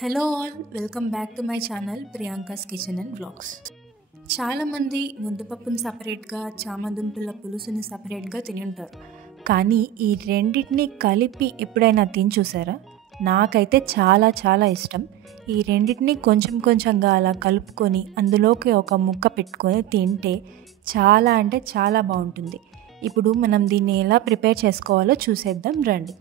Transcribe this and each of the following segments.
Hello all, welcome back to my channel Priyanka's kitchen and vlogs. చాలామంది ముద్దపప్పుని సపరేట్గా, చామదుంపల పులుసుని సపరేట్గా తిని ఉంటారు. కానీ ఈ రెండింటిని కలిపి ఎప్పుడైనా తిని చూసారా? నాకైతే చాలా చాలా ఇష్టం. ఈ రెండింటిని కొంచెం కొంచెంగా అలా కలుపుకొని అందులోకి ఒక ముక్క పెట్టుకొని తింటే చాలా అంటే చాలా బాగుంటుంది. ఇప్పుడు మనం దీన్ని ఎలా ప్రిపేర్ చేసుకోవాలో చూసేద్దాం రండి.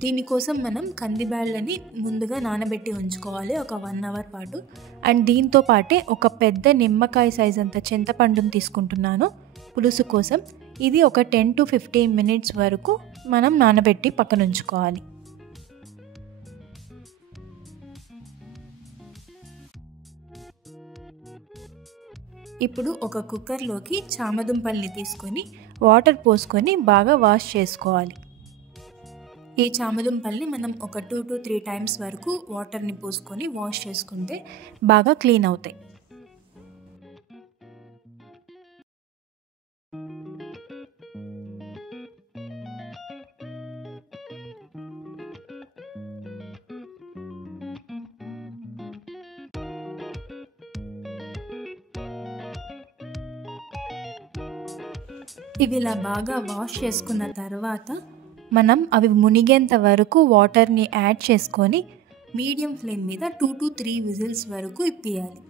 దీనికోసం మనం కందిబ్యాళ్ళని ముందుగా నానబెట్టి ఉంచుకోవాలి ఒక 1 అవర్ పాటు. అండ్ దీంతో పాటే ఒక పెద్ద నిమ్మకాయ సైజ్ అంత చింతపండుని తీసుకుంటున్నాను పులుసు కోసం. ఇది ఒక 10 to 15 minutes వరకు మనం నానబెట్టి పక్కన ఉంచుకోవాలి. ఇప్పుడు ఒక కుక్కర్లోకి చామదుంపల్ని తీసుకొని వాటర్ పోసుకొని బాగా వాష్ చేసుకోవాలి. ఈ చామదుంపల్ని మనం ఒక 2 to 3 times వరకు వాటర్ని పోసుకొని వాష్ చేసుకుంటే బాగా క్లీన్ అవుతాయి. ఇవి ఇలా బాగా వాష్ చేసుకున్న తర్వాత మనం అవి మునిగేంత వరకు వాటర్ని యాడ్ చేసుకొని మీడియం ఫ్లేమ్ మీద 2 to 3 విజిల్స్ వరకు ఇప్పియాలి.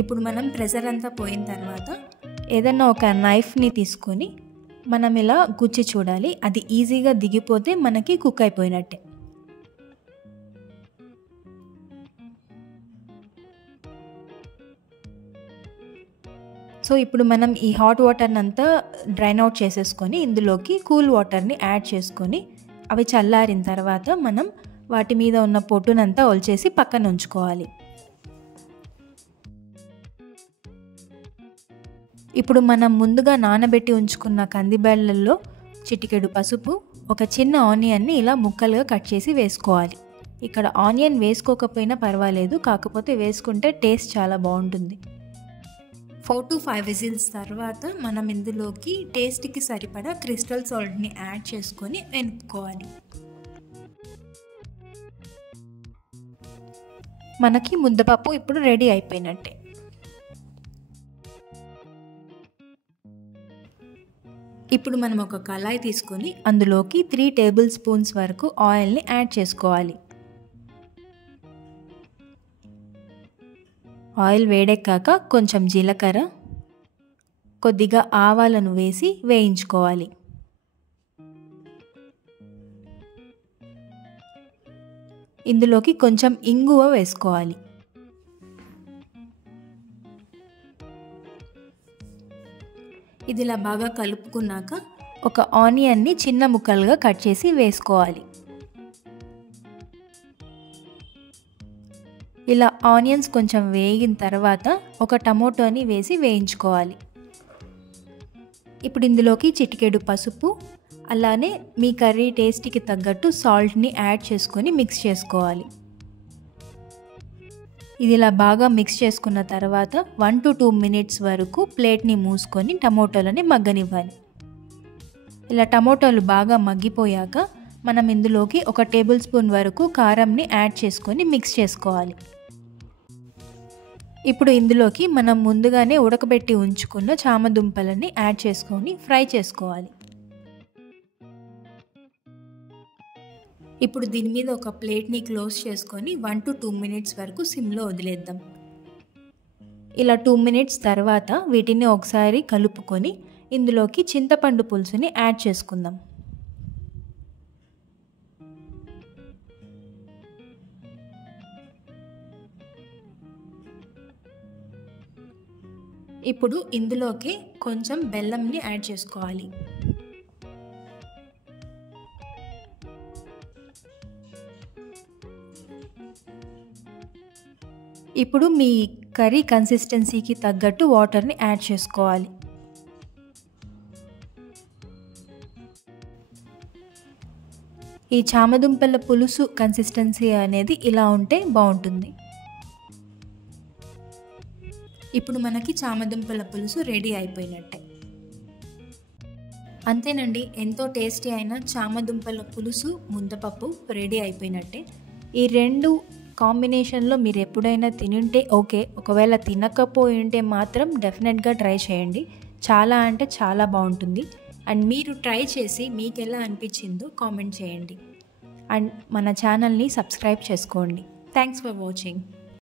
ఇప్పుడు మనం ప్రెషర్ అంతా పోయిన తర్వాత ఏదైనా ఒక నైఫ్ని తీసుకొని మనం ఇలా గుచ్చి చూడాలి. అది ఈజీగా దిగిపోతే మనకి కుక్ అయిపోయినట్టే. సో ఇప్పుడు మనం ఈ హాట్ వాటర్ని అంతా డ్రైన్ అవుట్ చేసేసుకొని ఇందులోకి కూల్ వాటర్ని యాడ్ చేసుకొని అవి చల్లారిన తర్వాత మనం వాటి మీద ఉన్న పొట్టునంతా ఒలిచేసి పక్కన ఉంచుకోవాలి. ఇప్పుడు మనం ముందుగా నానబెట్టి ఉంచుకున్న కందిబ్యాళ్ళల్లో చిటికెడు పసుపు, ఒక చిన్న ఆనియన్ని ఇలా ముక్కలుగా కట్ చేసి వేసుకోవాలి. ఇక్కడ ఆనియన్ వేసుకోకపోయినా పర్వాలేదు, కాకపోతే వేసుకుంటే టేస్ట్ చాలా బాగుంటుంది. 4 to 5 విజిల్స్ తర్వాత మనం ఇందులోకి టేస్ట్కి సరిపడా క్రిస్టల్ సాల్ట్ని యాడ్ చేసుకొని వెనుపుకోవాలి. మనకి ముద్దపప్పు ఇప్పుడు రెడీ అయిపోయినట్టే. ఇప్పుడు మనం ఒక కళాయి తీసుకొని అందులోకి 3 tablespoons వరకు ఆయిల్ని యాడ్ చేసుకోవాలి. ఆయిల్ వేడెక్కాక కొంచెం జీలకర్ర, కొద్దిగా ఆవాలను వేసి వేయించుకోవాలి. ఇందులోకి కొంచెం ఇంగువ వేసుకోవాలి. ఇది ఇలా బాగా కలుపుకున్నాక ఒక ఆనియన్ని చిన్న ముక్కలుగా కట్ చేసి వేసుకోవాలి. ఇలా ఆనియన్స్ కొంచెం వేగిన తర్వాత ఒక టమోటోని వేసి వేయించుకోవాలి. ఇప్పుడు ఇందులోకి చిటికెడు పసుపు, అలానే మీ కర్రీ టేస్ట్కి తగ్గట్టు సాల్ట్ని యాడ్ చేసుకొని మిక్స్ చేసుకోవాలి. ఇది ఇలా బాగా మిక్స్ చేసుకున్న తర్వాత 1 to 2 minutes వరకు ప్లేట్ని మూసుకొని టమోటాలని మగ్గనివ్వాలి. ఇలా టమోటాలు బాగా మగ్గిపోయాక మనం ఇందులోకి 1 tablespoon వరకు కారంని యాడ్ చేసుకొని మిక్స్ చేసుకోవాలి. ఇప్పుడు ఇందులోకి మనం ముందుగానే ఉడకబెట్టి ఉంచుకున్న చామదుంపలని యాడ్ చేసుకొని ఫ్రై చేసుకోవాలి. ఇప్పుడు దీని మీద ఒక ప్లేట్ని క్లోజ్ చేసుకొని 1 to 2 minutes వరకు సిమ్లో వదిలేద్దాం. ఇలా 2 minutes తర్వాత వీటిని ఒకసారి కలుపుకొని ఇందులోకి చింతపండు పులుసుని యాడ్ చేసుకుందాం. ఇప్పుడు ఇందులోకి కొంచెం బెల్లంని యాడ్ చేసుకోవాలి. ఇప్పుడు మీ కర్రీ కన్సిస్టెన్సీకి తగ్గట్టు వాటర్ని యాడ్ చేసుకోవాలి. ఈ చామదుంపల పులుసు కన్సిస్టెన్సీ అనేది ఇలా ఉంటే బాగుంటుంది. ఇప్పుడు మనకి చామదుంపల పులుసు రెడీ అయిపోయినట్టే. అంతేనండి, ఎంతో టేస్టీ అయిన చామదుంపల పులుసు ముద్దపప్పు రెడీ అయిపోయినట్టే. ఈ రెండు కాంబినేషన్లో మీరు ఎప్పుడైనా తినుంటే ఓకే, ఒకవేళ తినకపోయి ఉంటే మాత్రం డెఫినెట్గా ట్రై చేయండి. చాలా అంటే చాలా బాగుంటుంది. అండ్ మీరు ట్రై చేసి మీకు ఎలా అనిపించిందో కామెంట్ చేయండి. అండ్ మన ఛానల్ని సబ్స్క్రైబ్ చేసుకోండి. Thanks for watching.